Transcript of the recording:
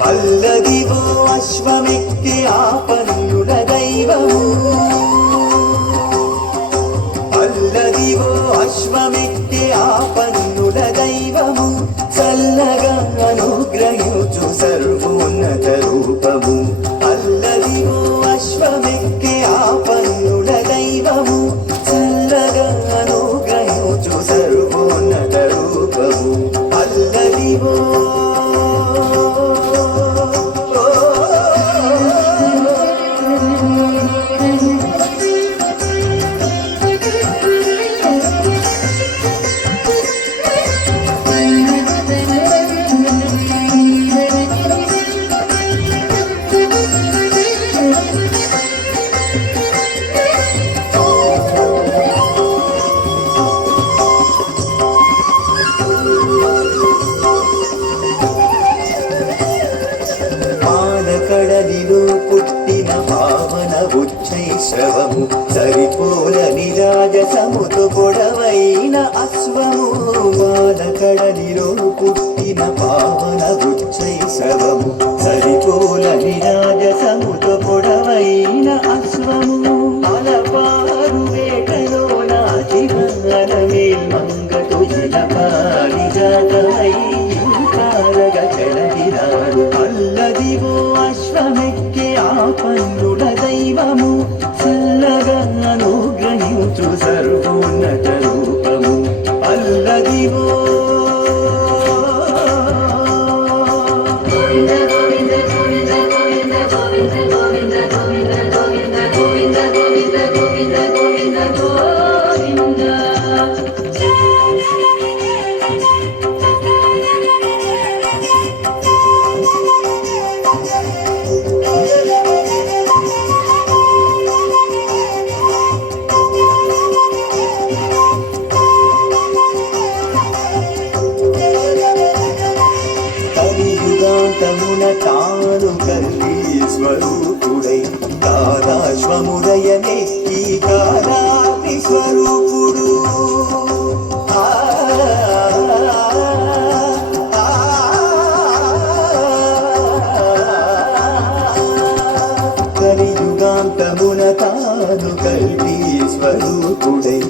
పల్లదివో అశ్వమెక్కి ఆపన్నుల దైవము పల్లదివో అశ్వమెక్కి ఆపన్నుల దైవము చల్లగా అనుగ్రహించు సర్వోన్నత రూపము పల్లదివో అశ్వమెక్కి ఆపన్నుల దైవము చల్లగా అనుగ్రహించు సర్వోన్నత రూపము పల్లదివో కడలిలో పుట్టిన పావన ఉచ్చైశ్రవము సరిపోల నిరాజసముతో పొడవైన అశ్వము కడలిలో పుట్టిన పావన ఉచ్చైశ్రవము సరిపోల నిరాజసముతో పొడవైన అశ్వము అలపారు వేటలో నా జీవనమే మంగటు పారిజాతమై చెలగిరాడు అల్లదివో అశ్వమెక్కి ఆపన్నుల దైవము చల్లగా అనుగ్రహించు సర్వోన్నత రూపము అల్లదివో యుగాంతమున తాను కల్లి స్వరూపుడై కాలాశ్వముదయమెక్కి కాలాగ్ని స్వరూపుడు కలియుగాంతమున తాను కల్లి స్వరూపుడై